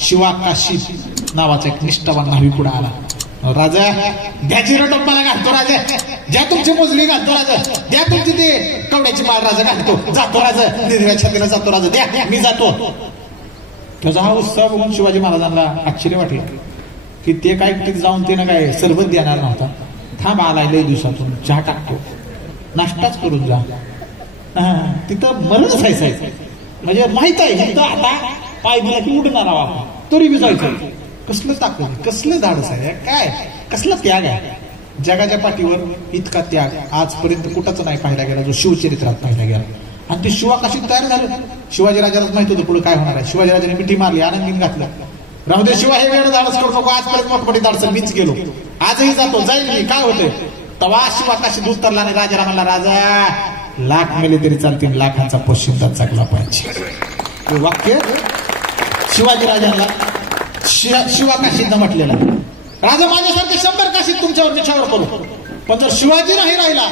शिवा काशी नावाचा एक निष्ठावान न्हावी पुढे आला. राजा द्याची रटप मला घालतो, राजा ज्या तुमची मोजणी घालतो, राजा द्या तुमची ते कवड्याची माळ, राजा घालतो, जातो राजा निधीच्या छातीला जातो, राजा द्या मी जातो. त्याचा हा उत्साह बघून शिवाजी महाराजांना आश्चर्य वाटलं की ते काय तिथे जाऊन त्यानं काय सरबत देणार नव्हता. थांब आलाय लय दिवसातून, चहा टाकतो, नाश्ताच करून जा. तिथं मरणच आहे साहेब, म्हणजे माहित आहे तिथं आता पाय दिला की उडणार आहोत, तरी बी जायचं. कसलं ताकद, कसलं धाडस आहे, काय कसला त्याग आहे. जगाच्या पाठीवर इतका त्याग आजपर्यंत कुठंच नाही पाहिला गेला जो शिवचरित्रात पाहिला गेला. आणि ते शिवा काशीत तयार झालं. शिवाजी राजालाच माहित होतं पुढे काय होणार आहे. शिवाजी राजाने मिठी मारली, आनंदीन घातलं. राहू दे शिवा, हे वेळ धाडस करू नको, आजपर्यंत मोठमोठी धाडस मीच गेलो, आजही जातो, जाईल मी, काय होतंय. तवा शिवा काशीत उतरला आणि राजाला म्हणला, राजा लाख मेले तरी चालतील, लाखांचा पोशिंदा चांगला पाहिजे. वाक्य शिवाजी राजांना शिवा काशीत म्हटलेला. राजा माझ्यासारखे 100 काशीत तुमच्यावर निछावर करू, पण जर शिवाजी नाही राहिला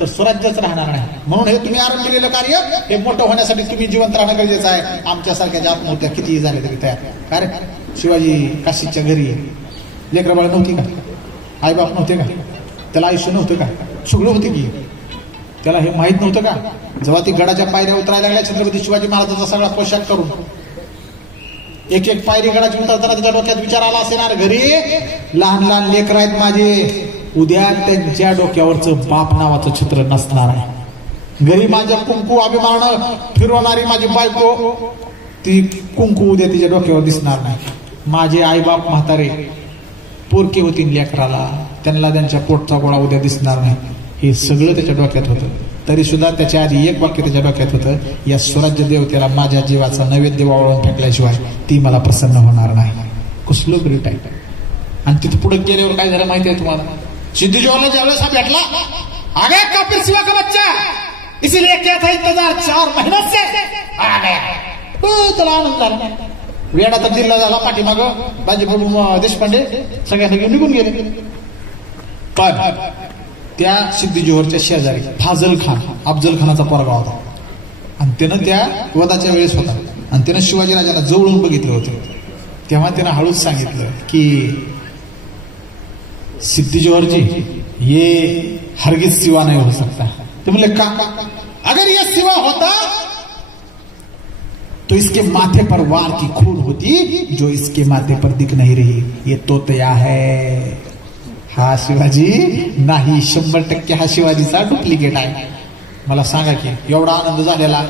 तर स्वराज्यच राहणार नाही. म्हणून हे तुम्ही आरंभ केलेलं कार्य हे मोठं होण्यासाठी तुम्ही जिवंत राहणं गरजेचं आहे. आमच्यासारख्या ज्या आत्महत्या कितीही झाल्या तरी तयार. कारण शिवाजी काशीच्या घरी लेकरबाळ नव्हती का, आईबाप नव्हते का, त्याला आयुष्य नव्हतं का, सगळं होते की. त्याला हे माहित नव्हतं का जेव्हा ती गडाच्या पायऱ्या उतरायला लागल्या छत्रपती शिवाजी महाराजांचा सगळा पोशाख करून एक एक पायरी गडाची उतरताना त्याच्या डोक्यात विचार आला असेल, घरी लहान लहान लेकर आहेत माझे, उद्या त्यांच्या डोक्यावरचं बाप नावाचं छत्र नसणार आहे. घरी माझ्या कुंकू अभिमान फिरवणारी माझी बायको, ती कुंकू उद्या तिच्या डोक्यावर दिसणार नाही. माझे आईबाप म्हातारे पोरके होतील लेकराला, त्यांना त्यांच्या पोटचा गोळा उद्या दिसणार नाही. हे सगळं त्याच्या डोक्यात होतं. तरी सुद्धा त्याच्या आधी एक वाक्य त्याच्या डोक्यात होतं, या स्वराज्य देवतेला माझ्या जीवाचा नैवेद्य वाळून फेकल्याशिवाय ती मला प्रसन्न होणार नाही. कसलं ग्रेट आहे. आणि तिथे पुढे गेल्यावर काय झालं माहिती आहे तुम्हाला. सिद्धीजोहरला ज्यावेळेस हा भेटला, आगे काफिर सिवा का बच्चा, इसीलिए क्या था इंतजार 4 महीने से आ गया. त्याला आनंद झाला. वेडा तर दिल्ला झाला, पाठीमाग बाजीप्रभू देशपांडे सगळ्यांना घेऊन निघून गेले. पण त्या सिद्धीजोहरच्या शेजारी फाजल खान, अफजल खानाचा पोरगा होता, आणि त्यानं त्या वधाच्या वेळेस होता, आणि त्यानं शिवाजी राजांना जवळून बघितलं होतं. तेव्हा त्यानं हळूच सांगितलं की सिद्धीजोहर जी, ये हरगिज सिवा नहीं हो सकता. तो बोले का, अगर ये सिवा होता तो इसके माथे पर वार की खून होती जो इसके माथे पर दिख नहीं रही. ये तोतया है. हा शिवाजी नाही, 100% हा शिवाजीचा डुप्लिकेट आहे. मला सांगा की एवढा आनंद झालेला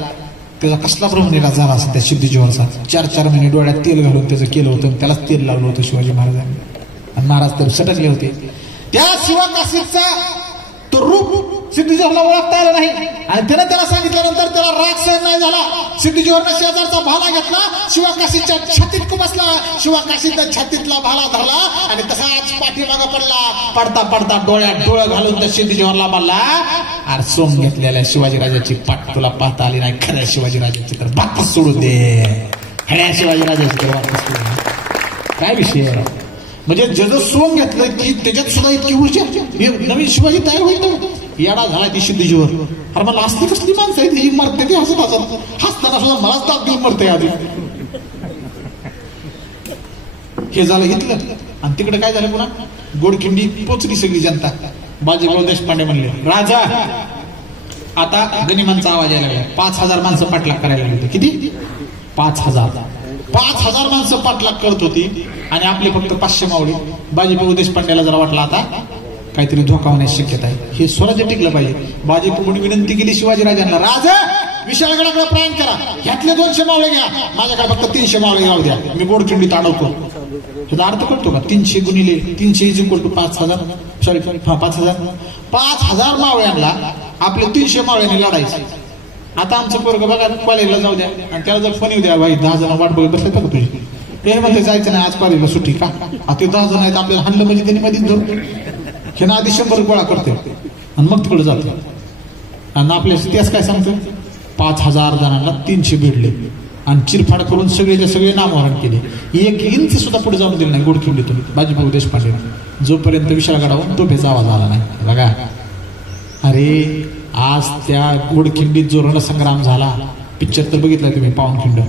त्याचा कसला भ्रमनिरास झाला असं त्या सिद्धीजोहरचा. 4 महिने डोळ्यात तेल घालून त्याचं केलं होतं, त्यालाच तेल लावलं होतं शिवाजी महाराजांनी. आणि महाराज तर सटकले होते. त्या शिवा काशीचा तो रूप सिद्धीजोहरला ओळखता आलं नाही, आणि त्यानं त्याला सांगितल्यानंतर त्याला राग सहन नाही झाला. सिद्धीजोहरनं शेजारचा भाला घेतला, शिवा काशीच्या छातीत खुपसला, शिवा काशीच्या छातीतला भाला धरला आणि तसाच पाठीमागं पडला. पडता पडता डोळ्यात डोळं घालून त्या सिद्धीजोहरला म्हणला, अरे सोंग घेतलेल्या शिवाजीराजाची पाठ तुला पाहता आली नाही, खऱ्या शिवाजीराजाची तर वापस सोडून दे, खऱ्या शिवाजीराजाची तर वापस सोडून दे. काय विषय आहे. म्हणजे ज्याचं सोंग घेतलं की त्याच्यात सुद्धा इतकी ऊर्जा, नवीन शिवाजी तयार होईल. येडा झाला ती सिद्धीजोहर. अरे मला असती कसली माणसं आहे ती, मरते ती हसत हसताना सुद्धा मलाच ताप देऊन मरते आधी. हे झालं घेतलं. आणि तिकडे काय झालं पुन्हा, गोडखिंडी पोचली सगळी जनता. बाजीप्रभू देशपांडे म्हणले, राजा आता गनिमांचा आवाज यायला लागला. 5000 माणसं पाठलाग करायला लागली. किती? 5000 माणसं पाठलाग करत होती, आणि आपले फक्त 500 मावळे. बाजीप्रभू देशपांड्याला जरा वाटलं आता काहीतरी धोका होण्याची शक्यता आहे, हे स्वराज्य टिकलं पाहिजे. बाजीप्रभूंनी विनंती केली शिवाजीराजांना, राजा विशाळगडाकडे प्रयाण करा, ह्यातले 200 मावळे घ्या, माझ्याकडे फक्त 300 मावळे गाव द्या, मी गोडखिंडीत अडवतो. ह्याचा अर्थ कळतो का? 300 गुणिले 300 = 5000. सॉरी 5000. 5000 मावळ्यांना आपले 300 मावळ्यांनी लढायचे. आता आमचं पोरग बघा कॉलेजला जाऊ द्या, आणि त्याला जर फोन येऊ द्या, भाई 10 जण वाट बघत बसले का तुझी, हे म्हणते जायचं नाही आज कॉलेजला सुट्टी का, आता ते 10 जण आहेत आपल्याला हाणलं म्हणजे त्यांनी मध्येच धरून हे ना आधी 100 गोळा करते आणि मग तिकडे जाते. आणि आपल्या इतिहास काय सांगतो, 5000 जणांना 300 भिडले आणि चिरफाड करून सगळेचे सगळे नामोहरण केले. 1 इंच सुद्धा पुढे जाऊन दिलं नाही गोडखिंडीतून बाजीप्रभू देशपांडे, जोपर्यंत विशाळगडावर तोफेचा आवाज आला नाही. बघा, अरे आज त्या गोडखिंडीत जो रणसंग्राम झाला, पिक्चर तर बघितलाय तुम्ही, पावनखिंड.